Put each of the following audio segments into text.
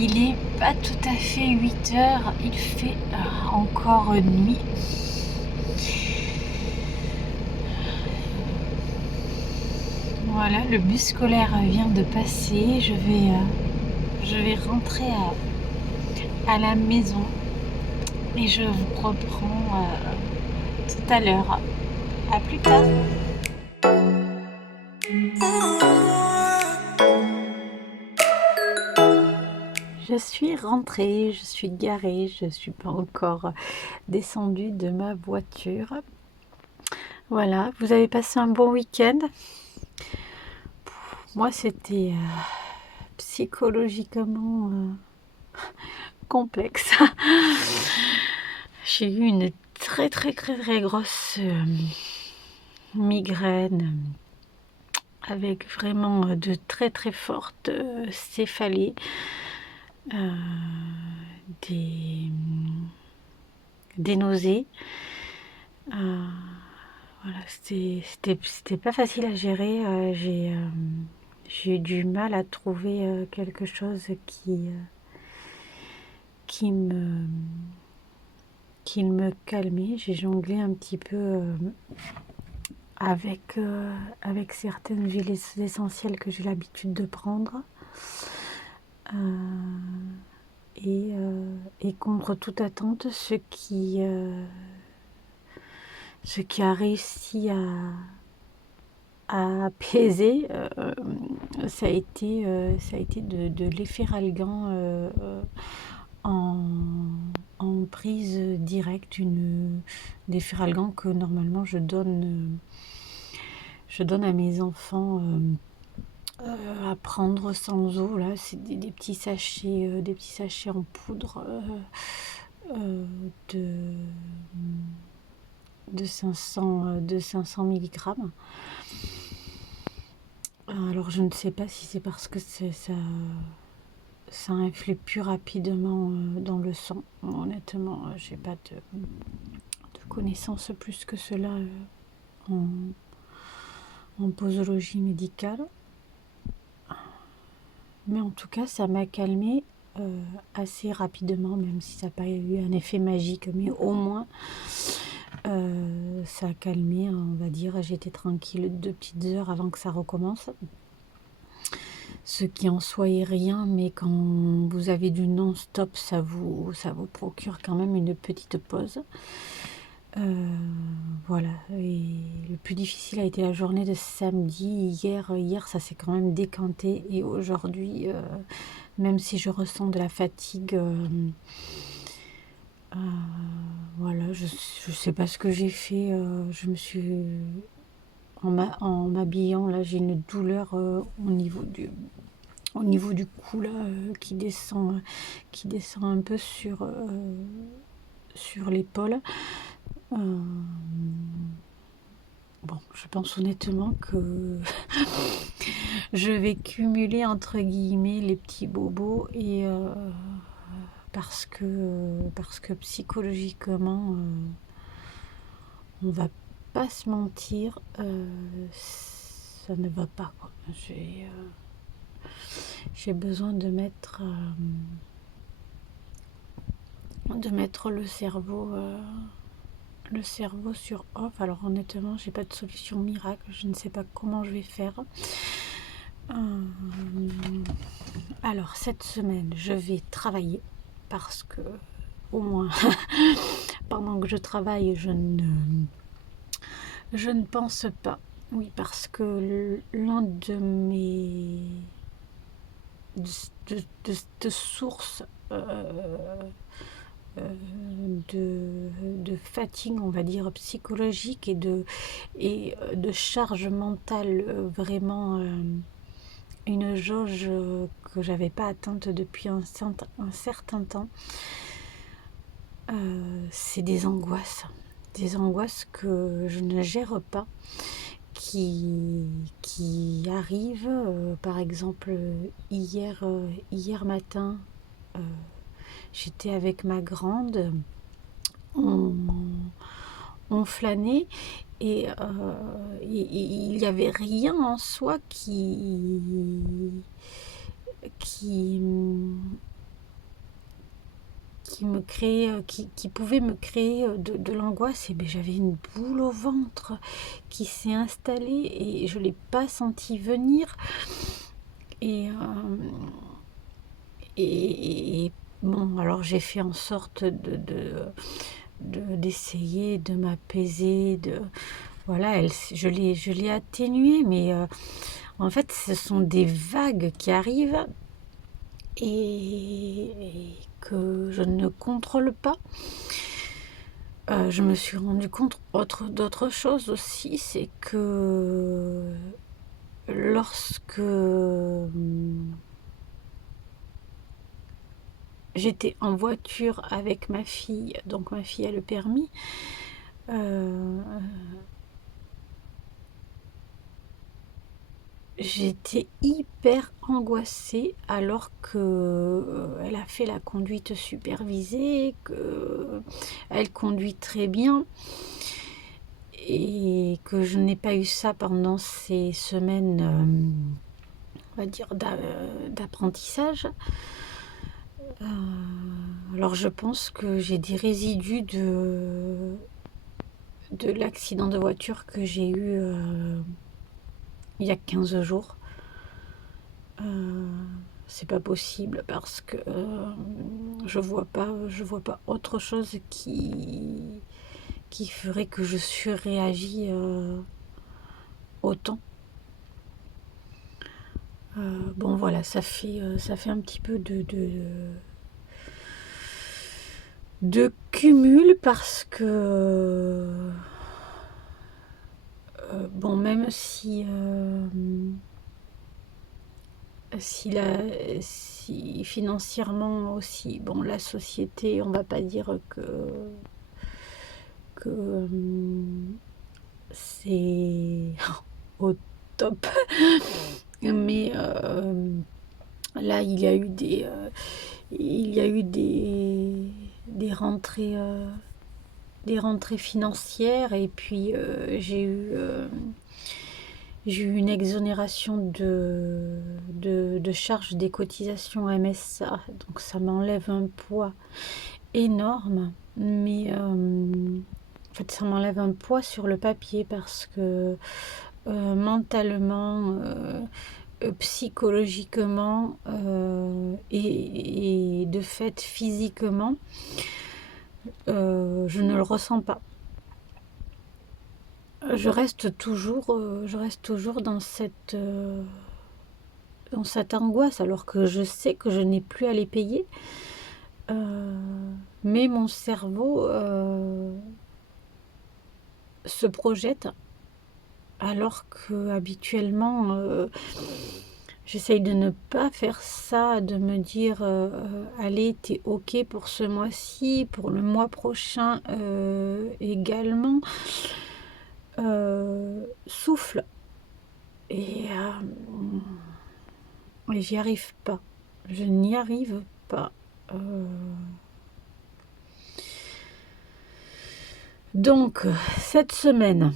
Il est pas tout à fait 8 heures, il fait encore nuit. Voilà, le bus scolaire vient de passer. Je vais rentrer à la maison et je vous reprends tout à l'heure. À plus tard. Je suis rentrée, je suis garée, je ne suis pas encore descendue de ma voiture. Voilà, vous avez passé un bon week-end. Moi, c'était psychologiquement complexe. J'ai eu une très grosse migraine avec vraiment de très fortes céphalées. Des nausées. Voilà, c'était pas facile à gérer. J'ai eu du mal à trouver quelque chose qui me calmait. J'ai jonglé un petit peu avec certaines huiles essentielles que j'ai l'habitude de prendre. Et contre toute attente, ce qui a réussi à apaiser, ça a été de l'efferalgan en prise directe, d'efferalgan que normalement je donne à mes enfants à prendre sans eau. Là, c'est des petits sachets en poudre de 500 milligrammes. Alors je ne sais pas si c'est parce que ça influe plus rapidement dans le sang. Honnêtement, j'ai pas de connaissances plus que cela en posologie médicale. Mais en tout cas, ça m'a calmée assez rapidement, même si ça n'a pas eu un effet magique, mais au moins ça a calmé, on va dire. J'étais tranquille 2 petites heures avant que ça recommence. Ce qui en soi est rien, mais quand vous avez du non-stop, ça vous procure quand même une petite pause. Voilà, et le plus difficile a été la journée de samedi. Hier ça s'est quand même décanté, et aujourd'hui, même si je ressens de la fatigue, voilà, je sais pas ce que j'ai fait. Je me suis en m'habillant, là j'ai une douleur au niveau du cou là, qui descend un peu sur l'épaule. Bon, je pense honnêtement que je vais cumuler entre guillemets les petits bobos, et parce que psychologiquement, on va pas se mentir, ça ne va pas, quoi. J'ai besoin de mettre le cerveau sur off. Alors honnêtement, j'ai pas de solution miracle, je ne sais pas comment je vais faire. Alors cette semaine, je vais travailler, parce que au moins pendant que je travaille, je ne pense pas. Oui, parce que l'un de de source de fatigue, on va dire, psychologique et de charge mentale, vraiment une jauge que j'avais pas atteinte depuis un certain temps. C'est des angoisses que je ne gère pas, qui arrivent. Par exemple, hier matin, j'étais avec ma grande, on flânait et il n'y avait rien en soi qui me créait, qui pouvait me créer de l'angoisse. Et bien, j'avais une boule au ventre qui s'est installée et je ne l'ai pas senti venir. Et, bon, alors j'ai fait en sorte d'essayer de m'apaiser, voilà, je l'ai atténuée, mais en fait, ce sont des vagues qui arrivent et que je ne contrôle pas. Je me suis rendu compte d'autre chose aussi, c'est que lorsque j'étais en voiture avec ma fille, donc ma fille a le permis, j'étais hyper angoissée alors que elle a fait la conduite supervisée, qu'elle conduit très bien et que je n'ai pas eu ça pendant ces semaines, on va dire, d'apprentissage. Alors je pense que j'ai des résidus de l'accident de voiture que j'ai eu il y a 15 jours. C'est pas possible parce que je vois pas autre chose qui ferait que je surréagis autant. Bon voilà, ça fait un petit peu de cumul parce que bon, même si si financièrement aussi, bon, la société, on va pas dire que c'est au top, mais là il y a eu des rentrées financières et puis j'ai eu une exonération de charges des cotisations MSA, donc ça m'enlève un poids énorme, mais en fait ça m'enlève un poids sur le papier parce que mentalement, psychologiquement et de fait physiquement, je ne le ressens pas. Je reste toujours dans cette angoisse alors que je sais que je n'ai plus à les payer. Mais mon cerveau se projette alors que habituellement j'essaye de ne pas faire ça, de me dire allez, t'es ok pour ce mois-ci, pour le mois prochain également. Souffle et j'y arrive pas, je n'y arrive pas. Donc cette semaine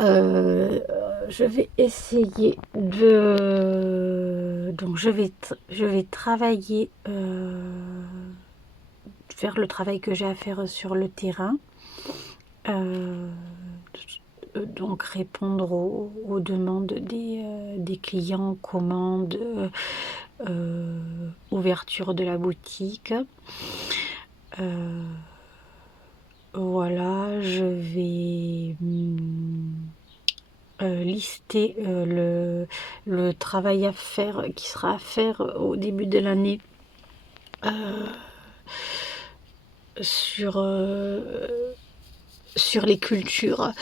je vais essayer donc je vais travailler, faire le travail que j'ai à faire sur le terrain, donc répondre aux demandes des clients, commandes, ouverture de la boutique. Voilà, je vais lister le travail à faire, qui sera à faire au début de l'année sur les cultures,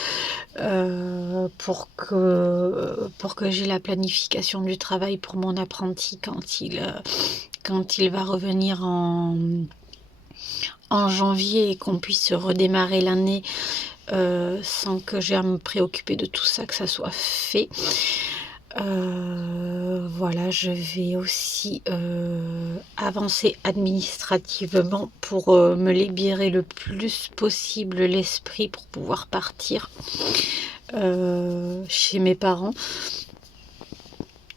pour que j'ai la planification du travail pour mon apprenti quand il va revenir en janvier et qu'on puisse redémarrer l'année sans que j'ai à me préoccuper de tout ça, que ça soit fait. Voilà, je vais aussi avancer administrativement pour me libérer le plus possible l'esprit pour pouvoir partir chez mes parents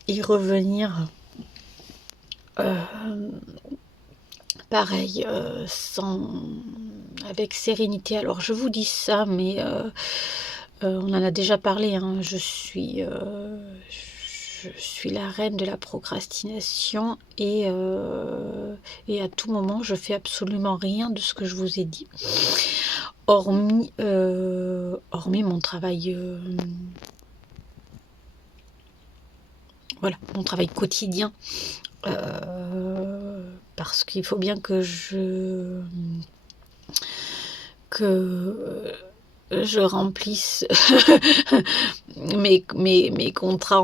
et revenir pareil, avec sérénité. Alors je vous dis ça, mais on en a déjà parlé, hein. Je suis la reine de la procrastination et à tout moment je fais absolument rien de ce que je vous ai dit, hormis mon travail, voilà, mon travail quotidien, parce qu'il faut bien que je remplisse mes contrats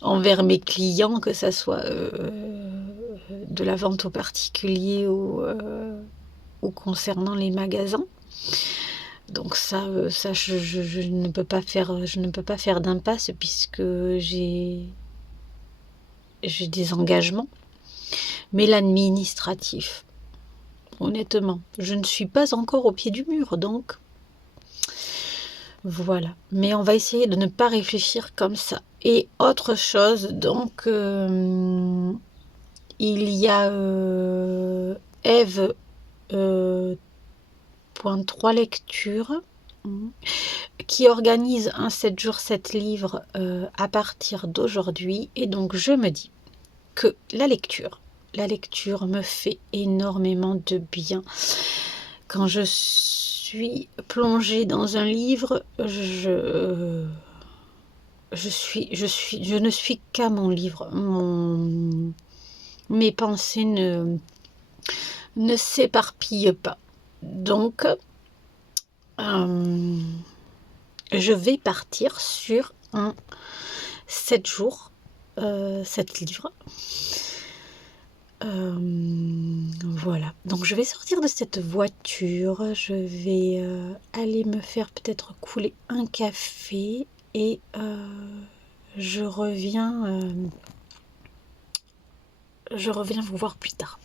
envers mes clients, que ça soit de la vente aux particuliers ou concernant les magasins. Donc ça je ne peux pas faire d'impasse puisque j'ai des engagements. Mais l'administratif, honnêtement, je ne suis pas encore au pied du mur, donc voilà. Mais on va essayer de ne pas réfléchir comme ça. Et autre chose, donc il y a Eve point 3 lecture qui organise un 7 jours 7 livres à partir d'aujourd'hui, et donc je me dis que la lecture me fait énormément de bien. Quand je suis plongée dans un livre, je ne suis qu'à mon livre. Mes pensées ne s'éparpillent pas. Donc, je vais partir sur un 7 jours, 7 livres. Voilà, donc je vais sortir de cette voiture, je vais aller me faire peut-être couler un café et je reviens vous voir plus tard.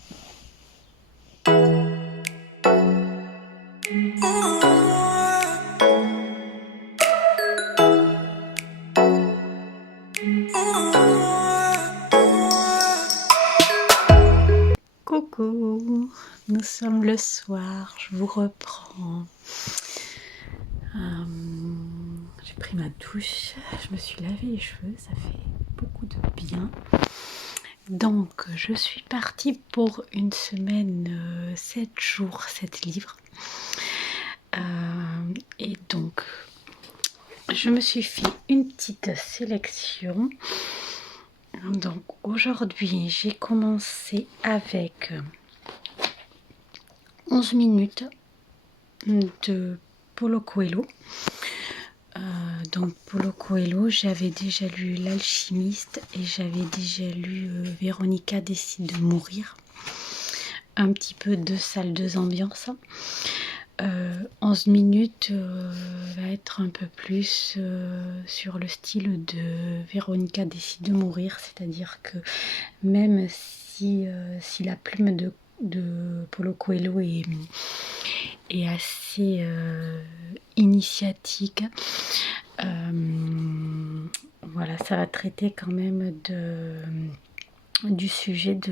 Coucou, nous sommes le soir, je vous reprends. J'ai pris ma douche, je me suis lavé les cheveux, ça fait beaucoup de bien. Donc je suis partie pour une semaine, 7 jours, 7 livres. Et donc je me suis fait une petite sélection. Donc aujourd'hui j'ai commencé avec 11 minutes de Paulo Coelho. Donc Paulo Coelho, j'avais déjà lu L'Alchimiste et j'avais déjà lu Véronica décide de mourir. Un petit peu deux salles, deux ambiances. 11 minutes va être un peu plus sur le style de Véronica décide de mourir, c'est-à-dire que même si la plume de Paulo Coelho est assez initiatique, voilà, ça va traiter quand même du sujet de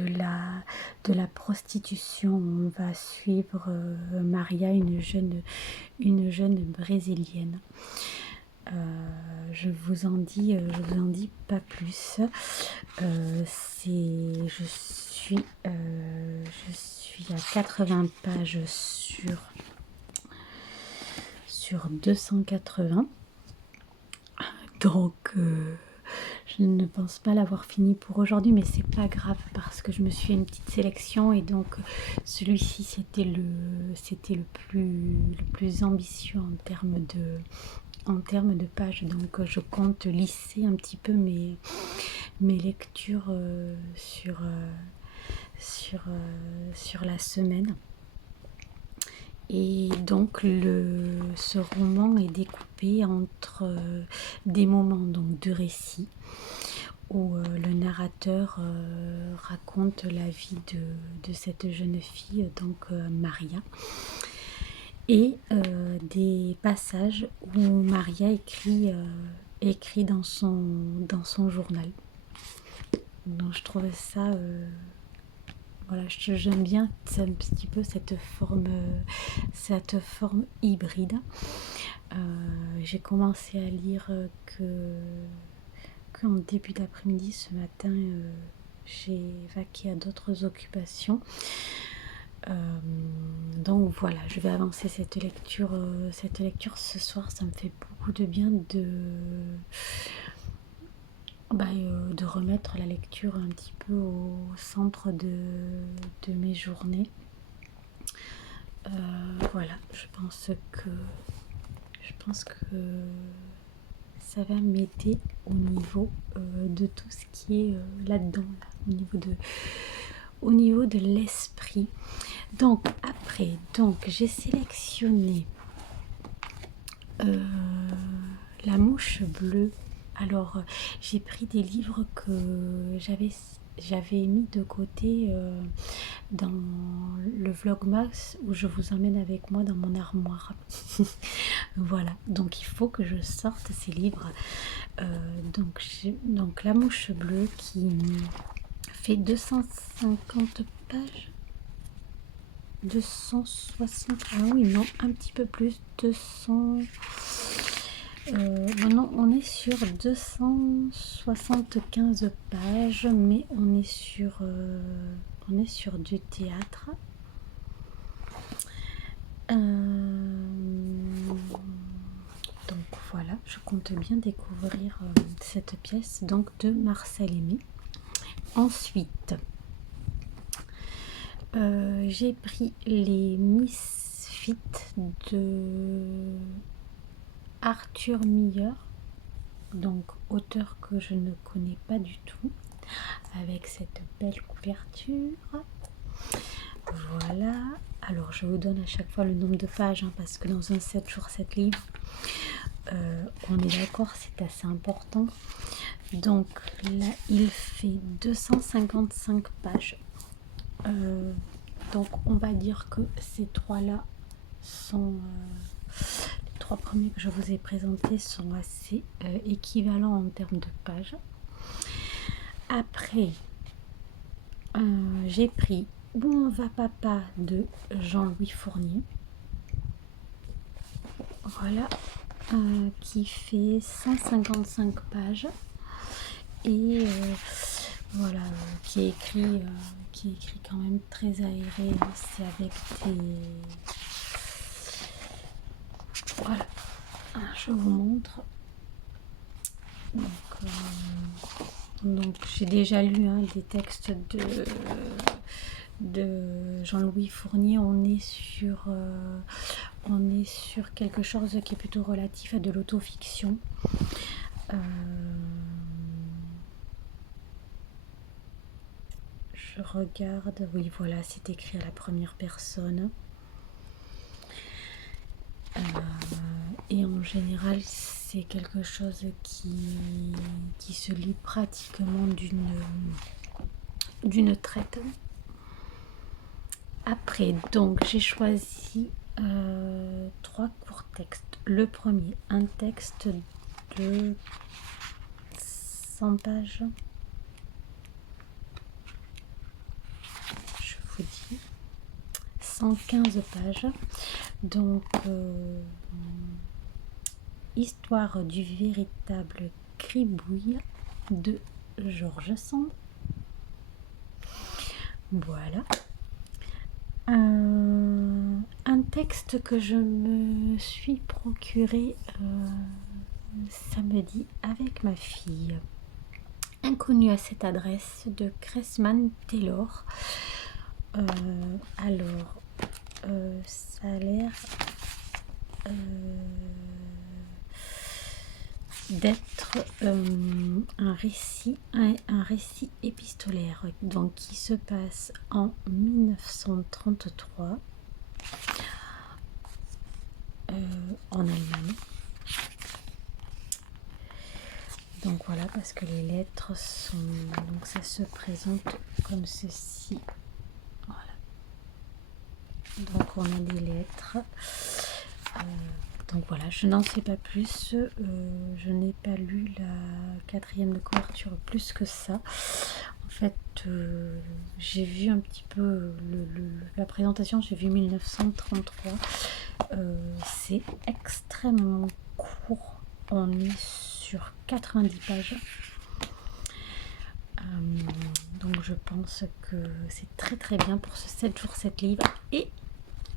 la prostitution. On va suivre Maria, une jeune brésilienne. Je vous en dis pas plus. Je suis à 80 pages sur 280. Donc, je ne pense pas l'avoir fini pour aujourd'hui, mais c'est pas grave parce que je me suis fait une petite sélection et donc celui-ci c'était le plus ambitieux en termes de pages. Donc, je compte lisser un petit peu mes lectures sur la semaine. Et donc ce roman est découpé entre des moments donc, de récit où le narrateur raconte la vie de cette jeune fille, donc Maria, et des passages où Maria écrit dans son journal. Donc je trouvais ça... voilà, j'aime bien un petit peu cette forme hybride. J'ai commencé à lire qu'en début d'après-midi ce matin. J'ai vaqué à d'autres occupations. Donc voilà, je vais avancer cette lecture ce soir. Ça me fait beaucoup de bien de remettre la lecture un petit peu au centre de mes journées. Voilà, je pense que ça va m'aider au niveau de tout ce qui est là-dedans, là, au niveau de l'esprit. Donc après, j'ai sélectionné La Mouche Bleue. Alors, j'ai pris des livres que j'avais mis de côté dans le vlogmas où je vous emmène avec moi dans mon armoire. Voilà, donc il faut que je sorte ces livres. Donc La Mouche Bleue qui fait 250 pages. 260, ah oui, non, un petit peu plus, 200... maintenant on est sur 275 pages, mais on est sur du théâtre. Donc voilà, je compte bien découvrir cette pièce donc de Marcel Aimé. Ensuite, j'ai pris les Misfits de Arthur Miller, donc auteur que je ne connais pas du tout, avec cette belle couverture. Voilà, alors je vous donne à chaque fois le nombre de pages parce que dans un 7 jours 7 livres, on est d'accord, c'est assez important. Donc là il fait 255 pages. Donc on va dire que ces trois-là sont... les trois premiers que je vous ai présentés sont assez équivalents en termes de pages. Après, j'ai pris Où on va papa de Jean-Louis Fournier. Voilà, qui fait 155 pages. Et voilà, qui est écrit quand même très aéré. C'est avec des... Voilà, je vous montre. Donc j'ai déjà lu des textes de Jean-Louis Fournier. On est sur quelque chose qui est plutôt relatif à de l'autofiction. Je regarde, oui voilà, c'est écrit à la première personne. Et en général, c'est quelque chose qui se lit pratiquement d'une traite. Après, donc, j'ai choisi 3 courts textes. Le premier, un texte de 100 pages. Je vous dis 115 pages. Donc, Histoire du véritable cribouille de Georges Sand. Voilà. Un texte que je me suis procuré samedi avec ma fille. Inconnu à cette adresse de Cressman Taylor. Alors, ça a l'air d'être un récit épistolaire, donc qui se passe en 1933 en Allemagne. Donc voilà, parce que les lettres sont... Donc ça se présente comme ceci. Voilà. Donc on a des lettres. Donc voilà, je n'en sais pas plus. Je n'ai pas lu la 4e de couverture plus que ça. En fait, j'ai vu un petit peu la présentation, j'ai vu 1933. C'est extrêmement court. On est sur 90 pages. Donc je pense que c'est très très bien pour ce 7 jours 7 livres. Et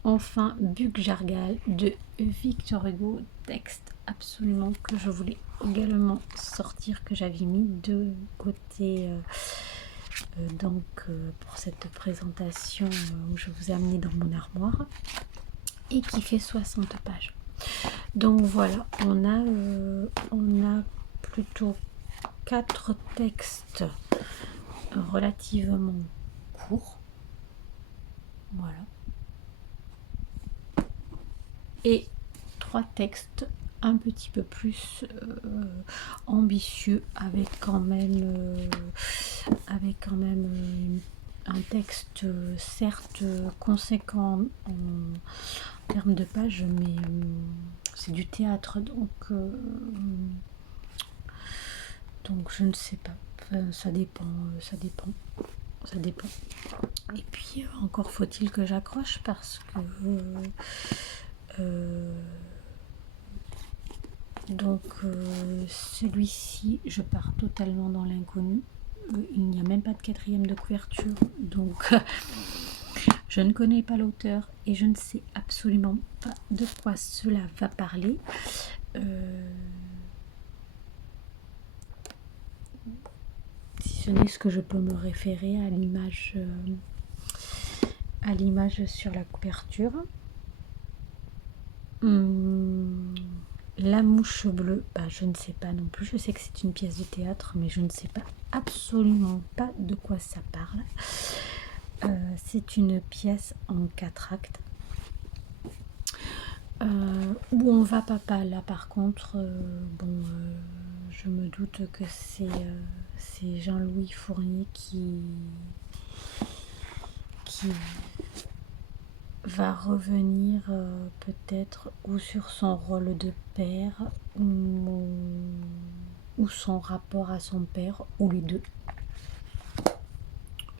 enfin, Bug Jargal de Victor Hugo, texte absolument que je voulais également sortir, que j'avais mis de côté pour cette présentation où je vous ai amené dans mon armoire, et qui fait 60 pages. Donc voilà, on a plutôt 4 textes relativement courts. Voilà. Et 3 textes un petit peu plus ambitieux, avec quand même un texte certes conséquent en termes de pages, mais c'est du théâtre, donc je ne sais pas. Enfin, ça dépend. Et puis encore faut-il que j'accroche, parce que celui-ci, je pars totalement dans l'inconnu. Il n'y a même pas de 4e de couverture, donc je ne connais pas l'auteur et je ne sais absolument pas de quoi cela va parler. Si ce n'est ce que je peux me référer à l'image sur la couverture. La mouche bleue, je ne sais pas non plus. Je sais que c'est une pièce de théâtre, mais je ne sais pas, absolument pas de quoi ça parle. C'est une pièce en 4 actes. Où on va papa, là par contre, je me doute que c'est Jean-Louis Fournier qui va revenir peut-être ou sur son rôle de père, ou son rapport à son père, ou les deux.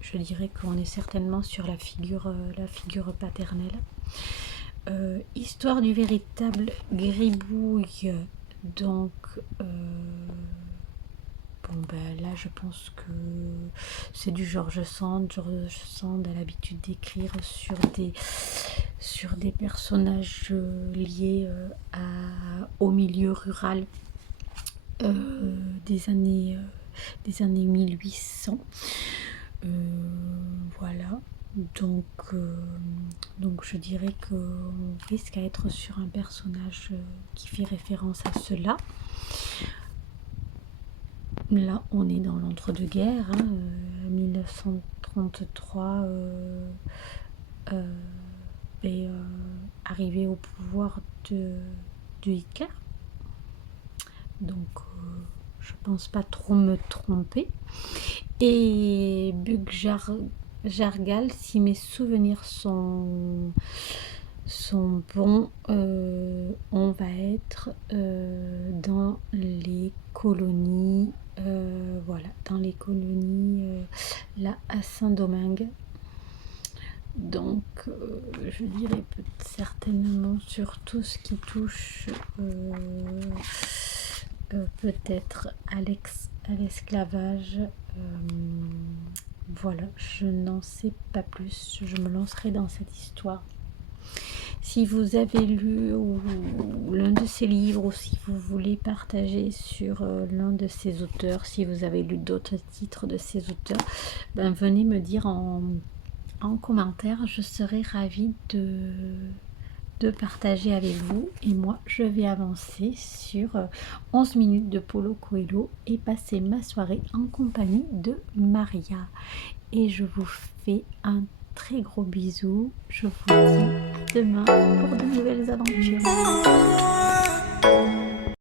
Je dirais qu'on est certainement sur la figure paternelle. Histoire du véritable gribouille. Donc là je pense que c'est du George Sand. George Sand a l'habitude d'écrire sur des personnages liés au milieu rural des années 1800. Voilà. Donc je dirais qu'on risque à être sur un personnage qui fait référence à cela. Là, on est dans l'entre-deux-guerres, 1933, arrivé au pouvoir de Hitler. Donc, je pense pas trop me tromper. Et Bug Jargal, si mes souvenirs sont bons, on va être dans les colonies, dans les colonies là à Saint-Domingue. Donc je dirais certainement sur tout ce qui touche peut-être à l'esclavage. Voilà, je n'en sais pas plus. Je me lancerai dans cette histoire Si vous avez lu l'un de ses livres, ou si vous voulez partager sur l'un de ses auteurs, si vous avez lu d'autres titres de ses auteurs, ben venez me dire en commentaire, je serai ravie de partager avec vous. Et moi, je vais avancer sur 11 minutes de Paulo Coelho et passer ma soirée en compagnie de Maria. Et je vous fais un très gros bisou. Je vous dis à demain pour de nouvelles aventures.